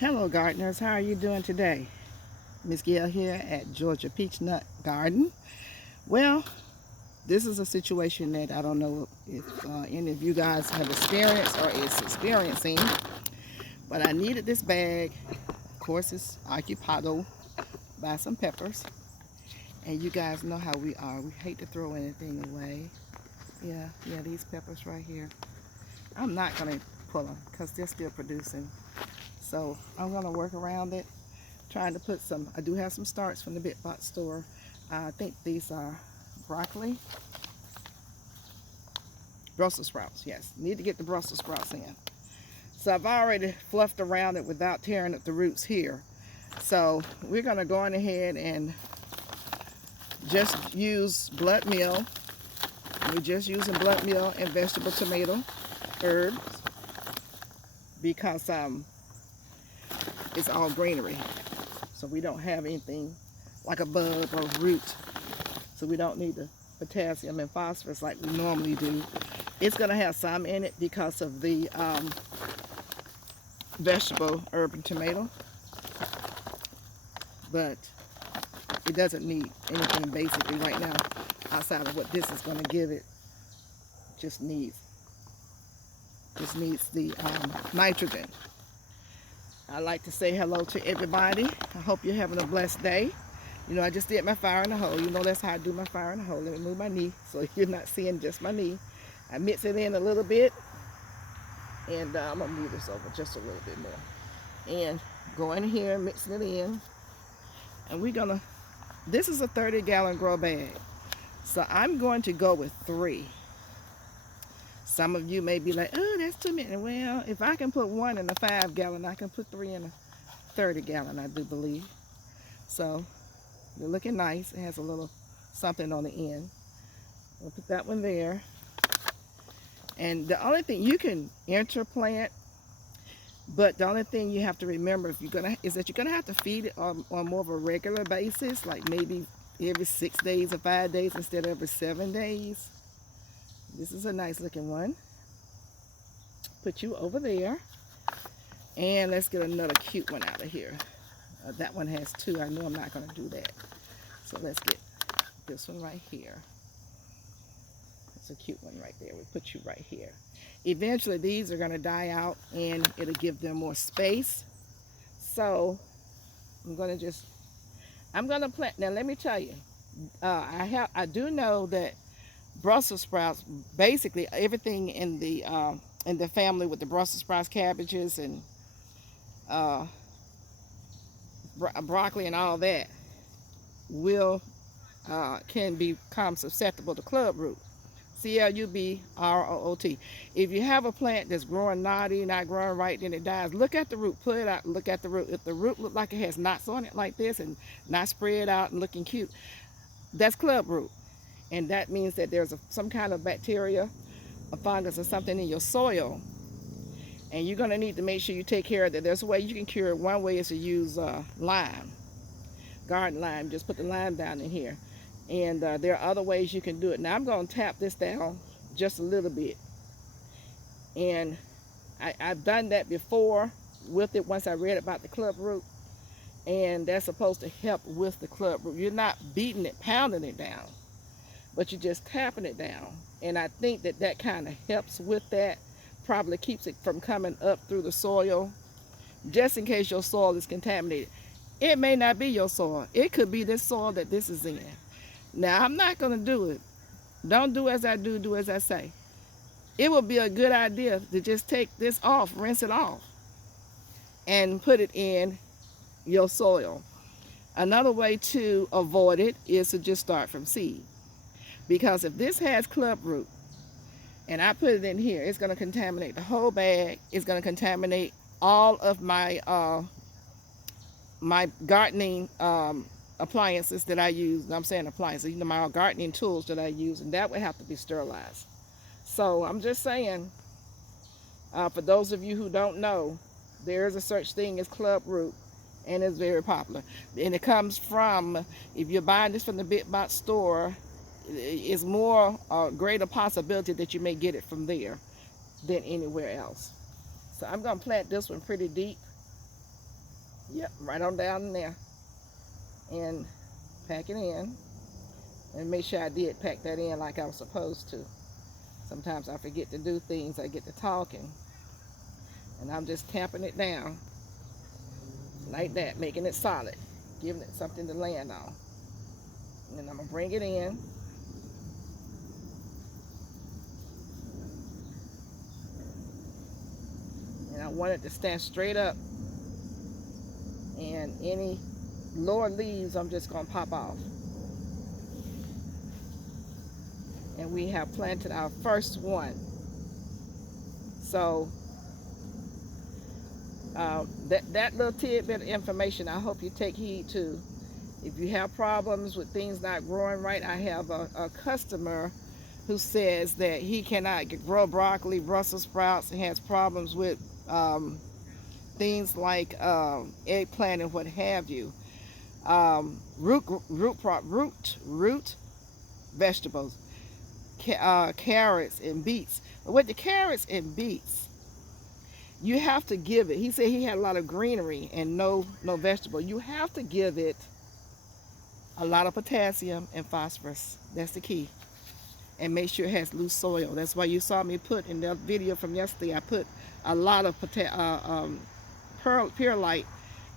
Hello gardeners, how are you doing today? Miss Gail here at Georgia Peachnut Garden. Well, this is a situation that I don't know if any of you guys have experienced or is experiencing, but I needed this bag. Of course, it's occupado by some peppers, and you guys know how we are. We hate to throw anything away. Yeah, these peppers right here. I'm not gonna pull them because they're still producing. So I'm gonna work around it, trying to put some, I do have some starts from the Big Box store. I think these are broccoli, Brussels sprouts, yes. Need to get the Brussels sprouts in. So I've already fluffed around it without tearing up the roots here. So we're gonna go on ahead and just use blood meal. We're just using blood meal and vegetable tomato herbs because it's all greenery. So we don't have anything like a bug or root. So we don't need the potassium and phosphorus like we normally do. It's going to have some in it because of the vegetable herb and tomato. But it doesn't need anything basically right now outside of what this is going to give it. Just needs the nitrogen. I'd like to say hello to everybody. I hope you're having a blessed day. You know, I just did my fire in the hole. You know that's how I do my fire in the hole. Let me move my knee so you're not seeing just my knee. I mix it in a little bit, and I'm going to move this over just a little bit more. And go in here, mixing it in. And we're going to, this is a 30-gallon grow bag. So I'm going to go with 3. Some of you may be like, oh, that's too many. Well, if I can put 1 in a 5-gallon, I can put 3 in a 30-gallon, I do believe. So they're looking nice. It has a little something on the end. We'll put that one there. And the only thing, you can interplant, but the only thing you have to remember is that you're gonna have to feed it on more of a regular basis, like maybe every 6 days or 5 days instead of every 7 days. This is a nice looking one. Put you over there. And let's get another cute one out of here. That one has 2. I know I'm not going to do that. So let's get this one right here. It's a cute one right there. We'll put you right here. Eventually these are going to die out and it'll give them more space. So I'm going to plant. Now let me tell you, I do know that Brussels sprouts, basically everything in the family with the Brussels sprouts, cabbages, and broccoli and all that can become susceptible to club root, clubroot. If you have a plant that's growing naughty, not growing right, then it dies. Look at the root, pull it out, look at the root. If the root look like it has knots on it like this and not spread out and looking cute, that's club root. And that means that there's some kind of bacteria, a fungus or something in your soil. And you're going to need to make sure you take care of that. There's a way you can cure it. One way is to use lime, garden lime. Just put the lime down in here. And there are other ways you can do it. Now I'm going to tap this down just a little bit. And I've done that before with it once I read about the club root. And that's supposed to help with the club root. You're not beating it, pounding it down, but you're just tapping it down. And I think that kind of helps with that. Probably keeps it from coming up through the soil, just in case your soil is contaminated. It may not be your soil. It could be this soil that this is in. Now, I'm not going to do it. Don't do as I do, do as I say. It would be a good idea to just take this off, rinse it off, and put it in your soil. Another way to avoid it is to just start from seed. Because if this has club root and I put it in here, it's going to contaminate the whole bag. It's going to contaminate all of my my gardening appliances that I use. I'm saying appliances, my gardening tools that I use, and that would have to be sterilized. So I'm just saying, for those of you who don't know, there is a such thing as club root, and it's very popular. And it comes from, if you're buying this from the Big Box store, it's more greater possibility that you may get it from there than anywhere else. So I'm going to plant this one pretty deep Yep, right on down in there. And pack it in. And make sure I did pack that in like I was supposed to. Sometimes I forget to do things. I get to talking. And I'm just tamping it down like that, making it solid, giving it something to land on. And then I'm going to bring it in. And I want it to stand straight up. And any lower leaves, I'm just going to pop off. And we have planted our first one. So that little tidbit of information, I hope you take heed to. If you have problems with things not growing right, I have a customer who says that he cannot grow broccoli, Brussels sprouts, and has problems with things like eggplant and what have you. Root vegetables, carrots and beets. But with the carrots and beets, you have to give it. He said he had a lot of greenery and no vegetable. You have to give it a lot of potassium and phosphorus. That's the key. And make sure it has loose soil. That's why you saw me put in the video from yesterday, I put a lot of perlite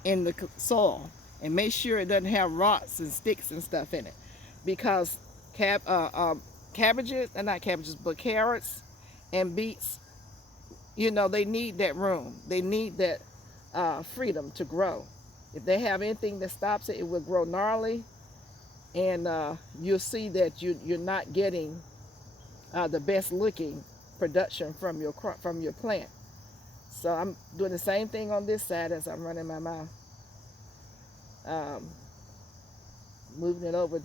in the soil. And make sure it doesn't have rocks and sticks and stuff in it. Because cabbages, not cabbages, but carrots and beets, you know, they need that room. They need that freedom to grow. If they have anything that stops it, it will grow gnarly. And you'll see that you're not getting the best looking production from your plant. So I'm doing the same thing on this side as I'm running my mouth. Moving it over,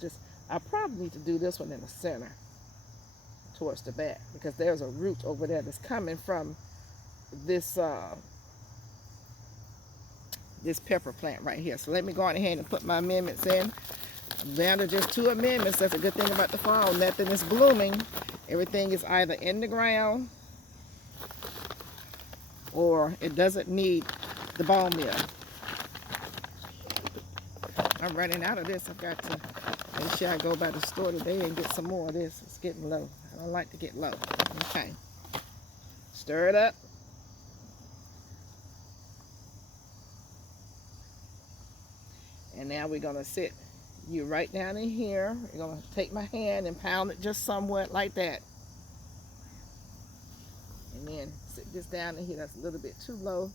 I probably need to do this one in the center towards the back, because there's a root over there that's coming from this this pepper plant right here. So let me go on ahead and put my amendments in. Down to just 2 amendments. That's a good thing about the fall. Nothing is blooming. Everything is either in the ground or it doesn't need the bone meal. I'm running out of this. I've got to make sure I go by the store today and get some more of this. It's getting low. I don't like to get low. Okay. Stir it up. And now we're going to sit you right down in here. You're going to take my hand and pound it just somewhat like that. And then sit this down in here. That's a little bit too low.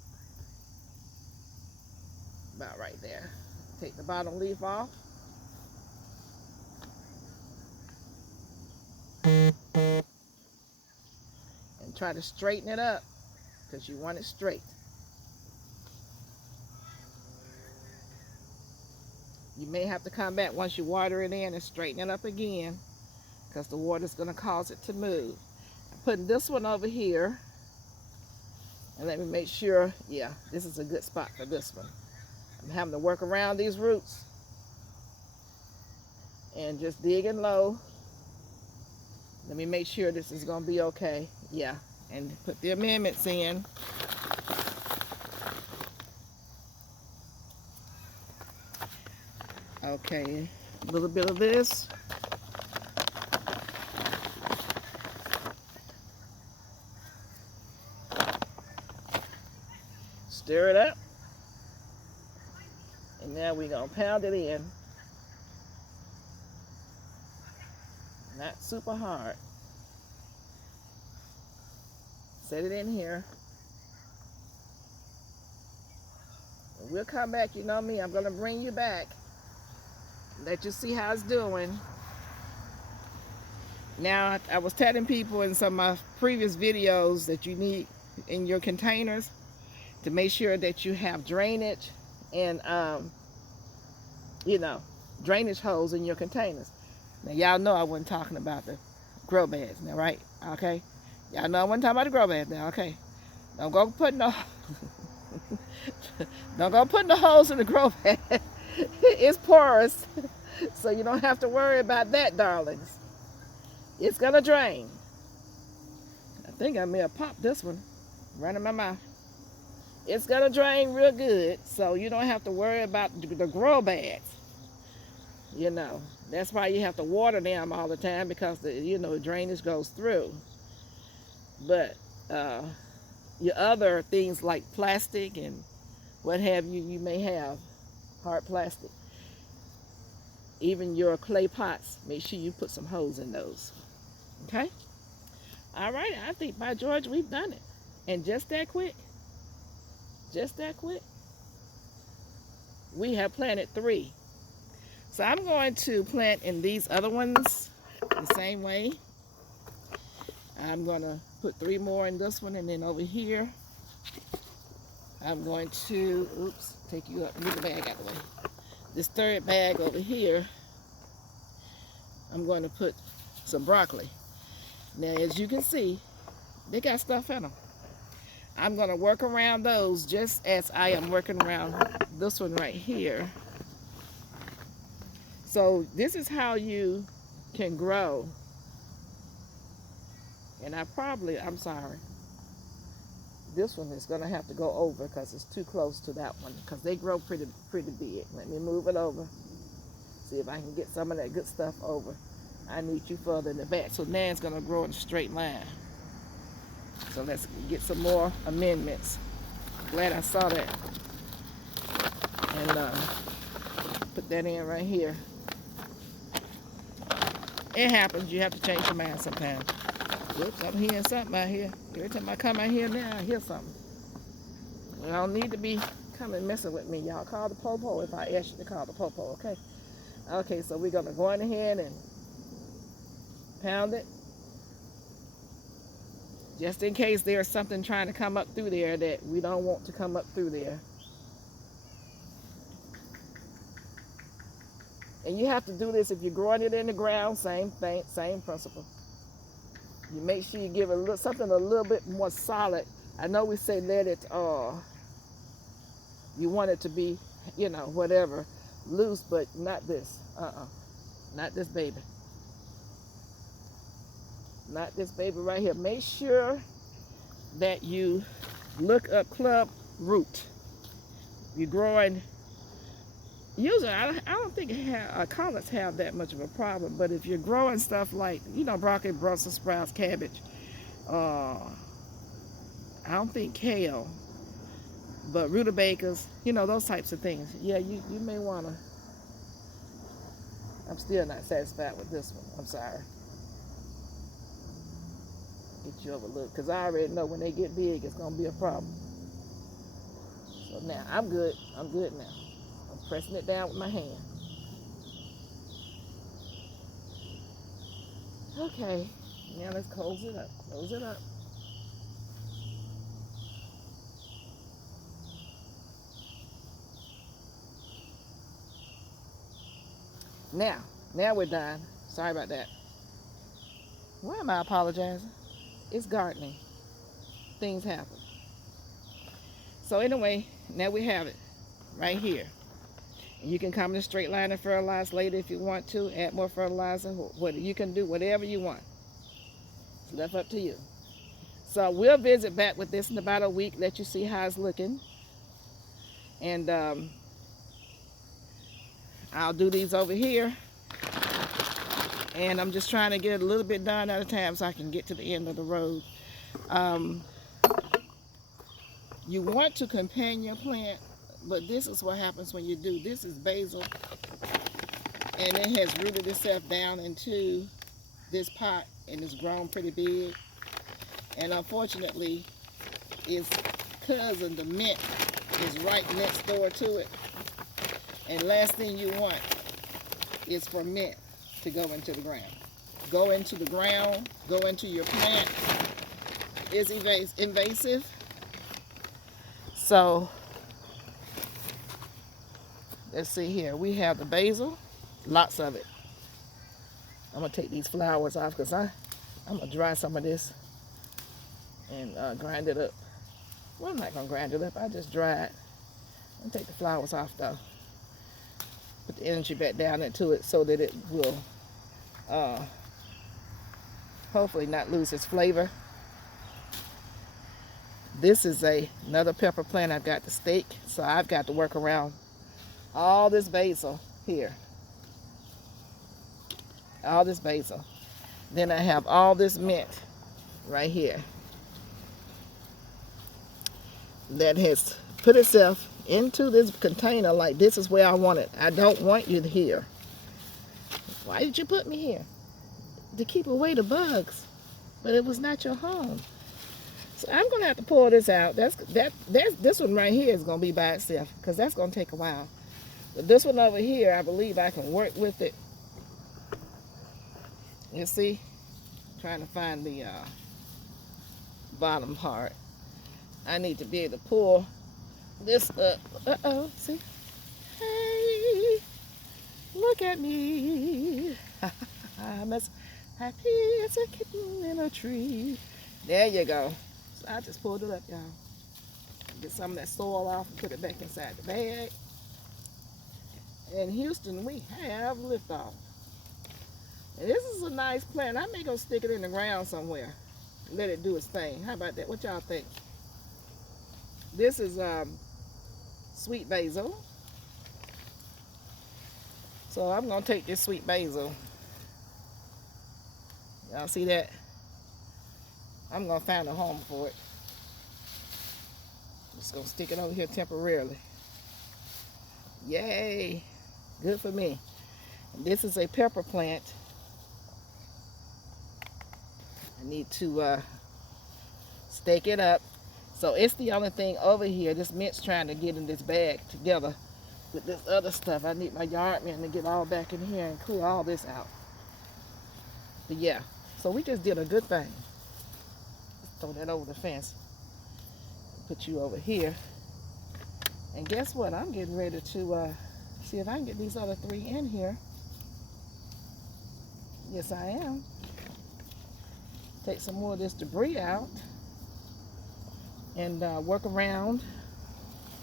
About right there. Take the bottom leaf off. And try to straighten it up, because you want it straight. You may have to come back once you water it in and straighten it up again, because the water is going to cause it to move. I'm putting this one over here. And let me make sure, yeah, this is a good spot for this one. I'm having to work around these roots. And just digging low. Let me make sure this is going to be okay. Yeah, and put the amendments in. Okay, a little bit of this. Stir it up. And now we're going to pound it in. Not super hard. Set it in here. And we'll come back. You know me, I'm going to bring you back. Let you see how it's doing. Now, I was telling people in some of my previous videos that you need in your containers to make sure that you have drainage and, you know, drainage holes in your containers. Now, y'all know I wasn't talking about the grow beds now, right? Okay? Y'all know I wasn't talking about the grow beds now, okay? Don't go putting no, don't go putting the holes in the grow bed. It's porous, so you don't have to worry about that, darlings. It's gonna drain. I think I may have popped this one right in my mouth. It's gonna drain real good, so you don't have to worry about the grow bags. You know, that's why you have to water them all the time, because the drainage goes through. But your other things like plastic and what have you, you may have hard plastic. Even your clay pots, make sure you put some holes in those. Okay? All right, I think by George, we've done it. And just that quick, we have planted 3. So I'm going to plant in these other ones the same way. I'm going to put 3 more in this one, and then over here, I'm going to, oops, take you up, move the bag out of the way. This 3rd bag over here, I'm going to put some broccoli. Now, as you can see, they got stuff in them. I'm going to work around those just as I am working around this one right here. So this is how you can grow. And I'm sorry, this one is going to have to go over because it's too close to that one, because they grow pretty big. Let me move it over, see if I can get some of that good stuff over. I need you further in the back. So now it's going to grow in a straight line. So let's get some more amendments. Glad I saw that. And put that in right here. It happens. You have to change your mind sometimes. Whoops, I'm hearing something out here. Every time I come out here now, I hear something. You don't need to be coming messing with me. Y'all call the popo if I ask you to call the popo, okay? Okay, so we're going to go in ahead and pound it. Just in case there's something trying to come up through there that we don't want to come up through there. And you have to do this if you're growing it in the ground, same thing, same principle. You make sure you give it something a little bit more solid. I know we say let it, you want it to be, whatever, loose, but not this. Not this baby. Not this baby right here. Make sure that you look up club root. You're growing, usually I don't think collards have that much of a problem, but if you're growing stuff like, broccoli, Brussels sprouts, cabbage, I don't think kale, but rutabagas, those types of things. Yeah, you may want to. I'm still not satisfied with this one. I'm sorry. Get you overlooked, because I already know when they get big, it's going to be a problem. So now, I'm good. I'm good now. I'm pressing it down with my hand. Okay, now let's close it up. Close it up. Now we're done. Sorry about that. Why am I apologizing? It's gardening. Things happen. So anyway, now we have it right here. And you can come in a straight line and fertilize later if you want to. Add more fertilizer. You can do whatever you want. It's left up to you. So we'll visit back with this in about a week. Let you see how it's looking. And I'll do these over here. And I'm just trying to get a little bit done at a time so I can get to the end of the road. You want to companion plant, but this is what happens when you do. This is basil, and it has rooted itself down into this pot, and it's grown pretty big. And unfortunately, its cousin, the mint, is right next door to it. And last thing you want is for mint to go into the ground. Go into the ground, go into your plant. It's invasive. So, let's see here. We have the basil, lots of it. I'm going to take these flowers off because I'm going to dry some of this and grind it up. Well, I'm not going to grind it up. I just dry it. I'm going to take the flowers off though. Put the energy back down into it so that it will hopefully not lose its flavor. This is another pepper plant I've got to stake, so I've got to work around all this basil here. All this basil. Then I have all this mint right here that has put itself into this container like this is where I want it. I don't want you here. Why did you put me here? To keep away the bugs. But it was not your home. So I'm gonna have to pull this out. This one right here is gonna be by itself because that's gonna take a while. But this one over here, I believe I can work with it. You see, trying to find the bottom part. I need to be able to pull this up. Uh-oh, see? Hey, look at me. I'm as happy as a kitten in a tree. There you go. So I just pulled it up, y'all. Get some of that soil off and put it back inside the bag. In Houston, we have liftoff. And this is a nice plant. I may go stick it in the ground somewhere. Let it do its thing. How about that? What y'all think? This is sweet basil. So I'm going to take this sweet basil. Y'all see that? I'm going to find a home for it. Just going to stick it over here temporarily. Yay! Good for me. And this is a pepper plant. I need to stake it up. So it's the only thing over here. This mint's trying to get in this bag together with this other stuff. I need my yard man to get all back in here and clear all this out. But yeah, so we just did a good thing. Let's throw that over the fence. Put you over here. And guess what? I'm getting ready to see if I can get these other three in here. Yes, I am. Take some more of this debris out and work around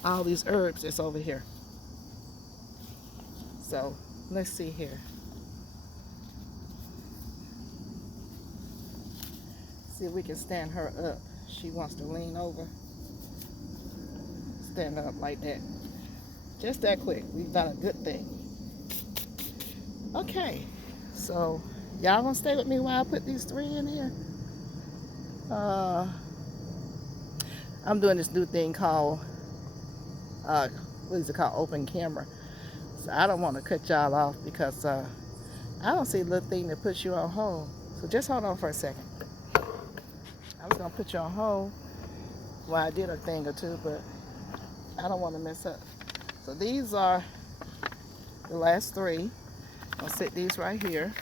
all these herbs that's over here. So let's see here. See if we can stand her up. She wants to lean over. Stand up like that. Just that quick. We've done a good thing. Okay, so y'all gonna stay with me while I put these three in here? I'm doing this new thing called what is it called? Open camera. So I don't want to cut y'all off because I don't see a little thing that puts you on hold. So just hold on for a second. I was gonna put you on hold while I did a thing or two, but I don't want to mess up. So these are the last three. I'll set these right here.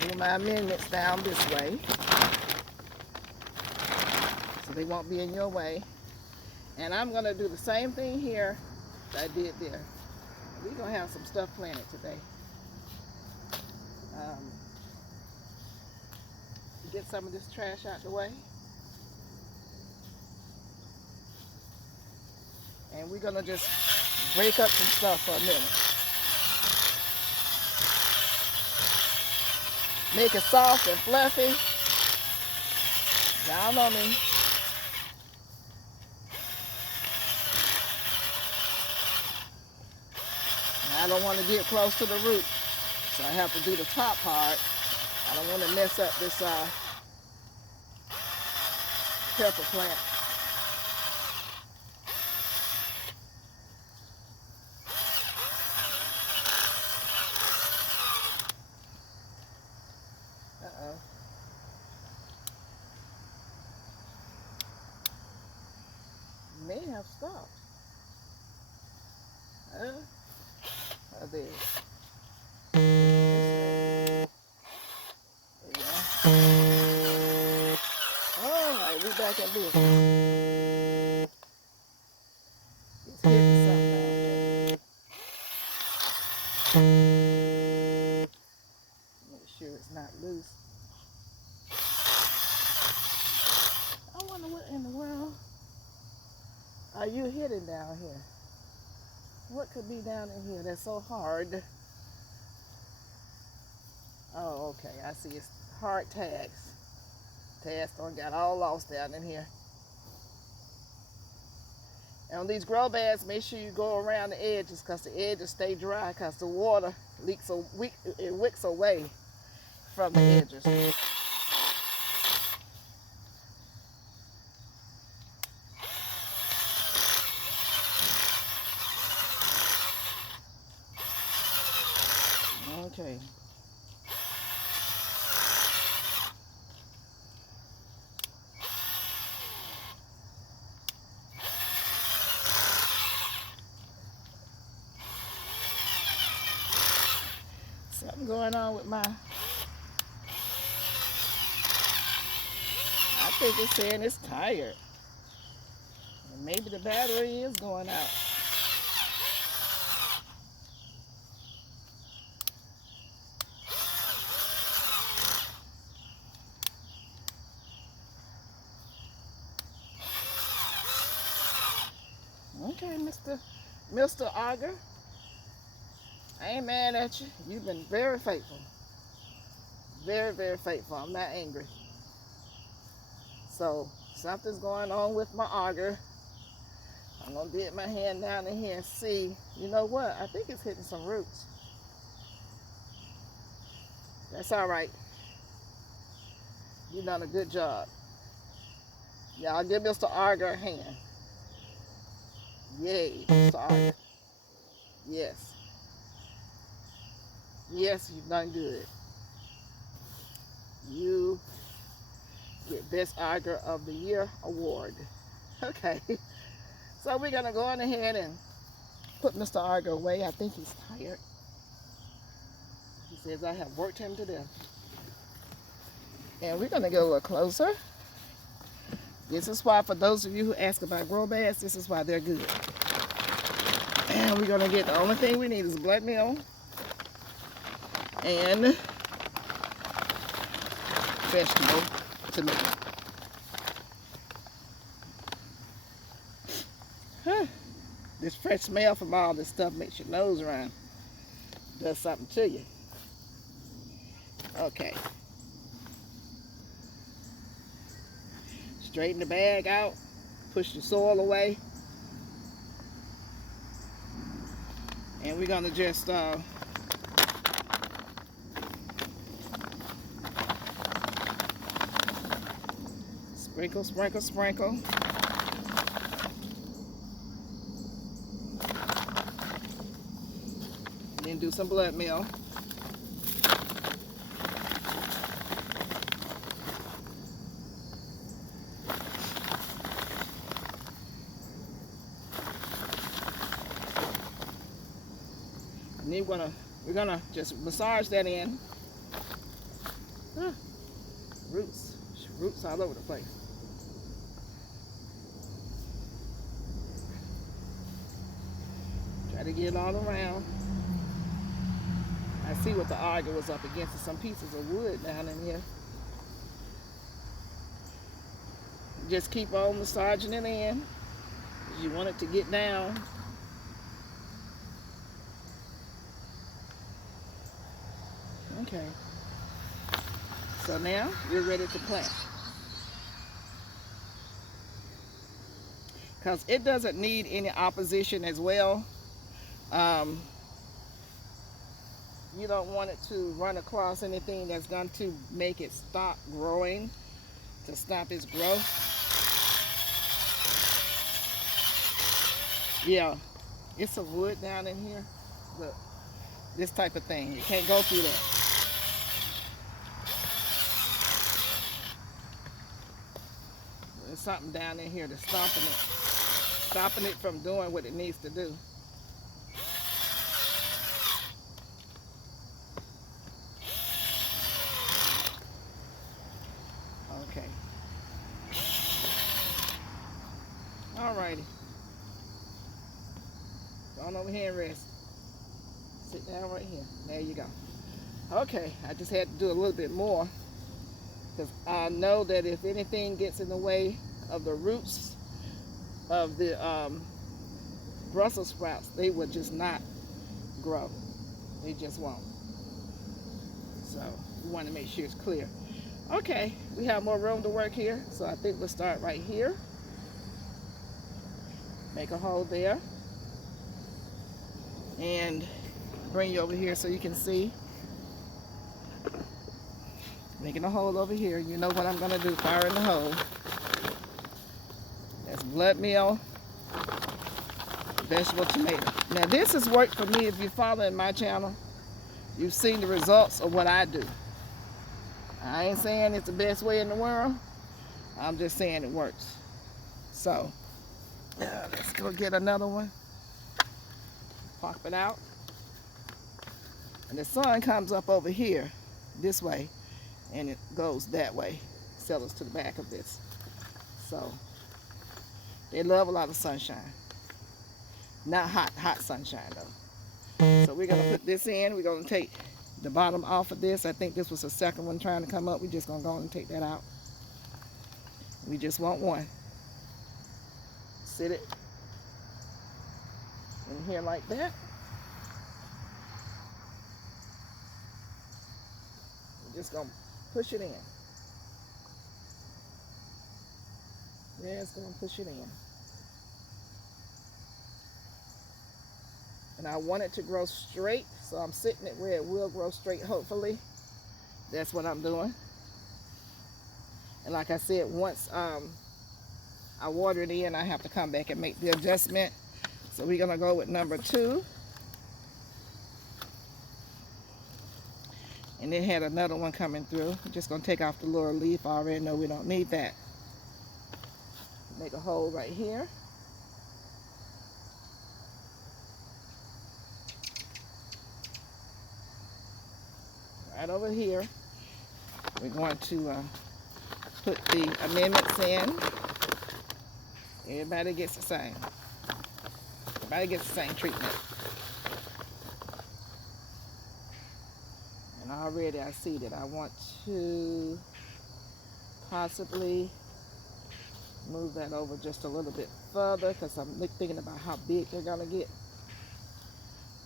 Move my amendments down this way so they won't be in your way. And I'm going to do the same thing here that I did there. We're going to have some stuff planted today. Get some of this trash out the way. And we're going to just break up some stuff for a minute. Make it soft and fluffy. Y'all know me. I don't want to get close to the root, so I have to do the top part. I don't want to mess up this pepper plant. Uh-oh. May have stopped. Oh, there. There you go. All right, we back at business. It's hitting something out there. Make sure it's not loose. I wonder what in the world are you hitting down here? What could be down in here that's so hard? Oh, okay, I see. It's hard tags. Task on got all lost down in here. And on these grow bags, make sure you go around the edges because the edges stay dry because the water leaks, it wicks away from the edges. Okay. Something going on with my, I think it's saying it's tired. And maybe the battery is going out. Okay, Mr. Auger. I ain't mad at you. You've been very faithful. Very, very faithful. I'm not angry. So, something's going on with my auger. I'm going to dip my hand down in here and see. You know what? I think it's hitting some roots. That's all right. You've done a good job. Yeah, I'll give Mr. Auger a hand. Yay, Mr. Auger. Yes. Yes, you've done good. You get Best Auger of the Year award. Okay. So we're going to go on ahead and put Mr. Auger away. I think he's tired. He says I have worked him to death. And we're going to go a little closer. This is why, for those of you who ask about grow bags, this is why they're good. And we're going to get, the only thing we need is blood meal and vegetable tomato. This fresh smell from all this stuff makes your nose run. Does something to you. Okay. Straighten the bag out. Push the soil away. And we're going to just sprinkle, sprinkle, sprinkle. Then do some blood meal. And then we're gonna just massage that in. Roots all over the place. Try to get it all around. I see what the auger was up against, some pieces of wood down in here. Just keep on massaging it in. You want it to get down. Okay. So now you're ready to plant. Because it doesn't need any opposition as well. You don't want it to run across anything that's going to make it stop growing, to stop its growth. Yeah, it's some wood down in here. Look, this type of thing. You can't go through that. There's something down in here that's stopping it from doing what it needs to do. Okay. Alrighty. Go on over here and rest. Sit down right here. There you go. Okay, I just had to do a little bit more because I know that if anything gets in the way of the roots of the Brussels sprouts, they would just not grow. They just won't. So we want to make sure it's clear. Okay, we have more room to work here, so I think we'll start right here. Make a hole there. And bring you over here so you can see. Making a hole over here. You know what I'm going to do, fire in the hole. That's blood meal, vegetable tomato. Now this has worked for me. If you're following my channel, you've seen the results of what I do. I ain't saying it's the best way in the world. I'm just saying it works. So, let's go get another one. Pop it out. And the sun comes up over here, this way, and it goes that way. Settles to the back of this. So, they love a lot of sunshine. Not hot sunshine though. So we're gonna put this in. We're gonna take the bottom off of this. I think this was the second one trying to come up. We're just gonna go and take that out. We just want one. Sit it in here like that. We're just gonna push it in. Yeah, it's gonna push it in. And I want it to grow straight, so I'm sitting it where it will grow straight, hopefully. That's what I'm doing. And like I said, once I water it in, I have to come back and make the adjustment. So we're gonna go with number 2. And it had another one coming through. I'm just gonna take off the lower leaf. I already know we don't need that. Make a hole right here. Right over here. We're going to put the amendments in. Everybody gets the same. Everybody gets the same treatment. And already I see that I want to possibly move that over just a little bit further because I'm thinking about how big they're going to get.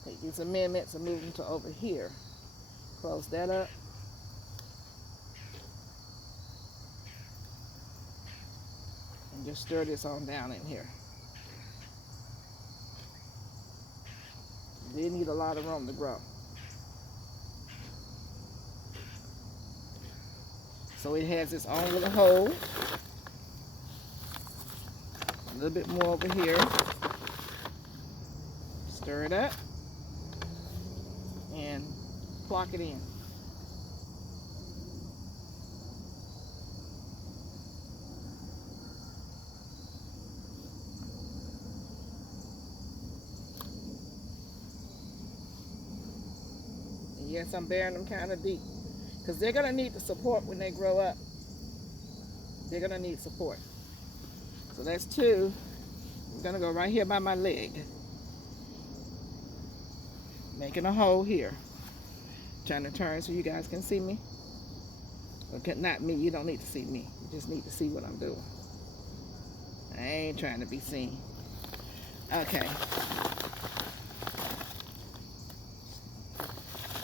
Take these amendments and move them to over here. Close that up. And just stir this on down in here. They need a lot of room to grow. So it has its own little hole. A little bit more over here. Stir it up. And plop it in. And yes, I'm burying them kind of deep because they're going to need the support when they grow up. They're going to need support. So that's 2. I'm going to go right here by my leg. Making a hole here. Trying to turn so you guys can see me. Okay, not me, you don't need to see me. You just need to see what I'm doing. I ain't trying to be seen. Okay.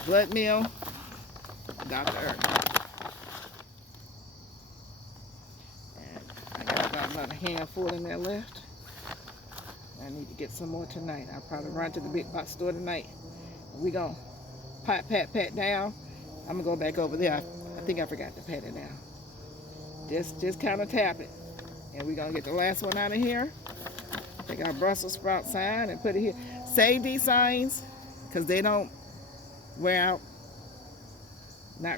Blood meal, Dr. Earth. And I got about another handful in there left. I need to get some more tonight. I'll probably run to the big box store tonight. We gonna pat down. I'm gonna go back over there. I think I forgot to pat it down. Just kind of tap it. And we're gonna get the last one out of here. Take our Brussels sprout sign and put it here. Save these signs because they don't wear out.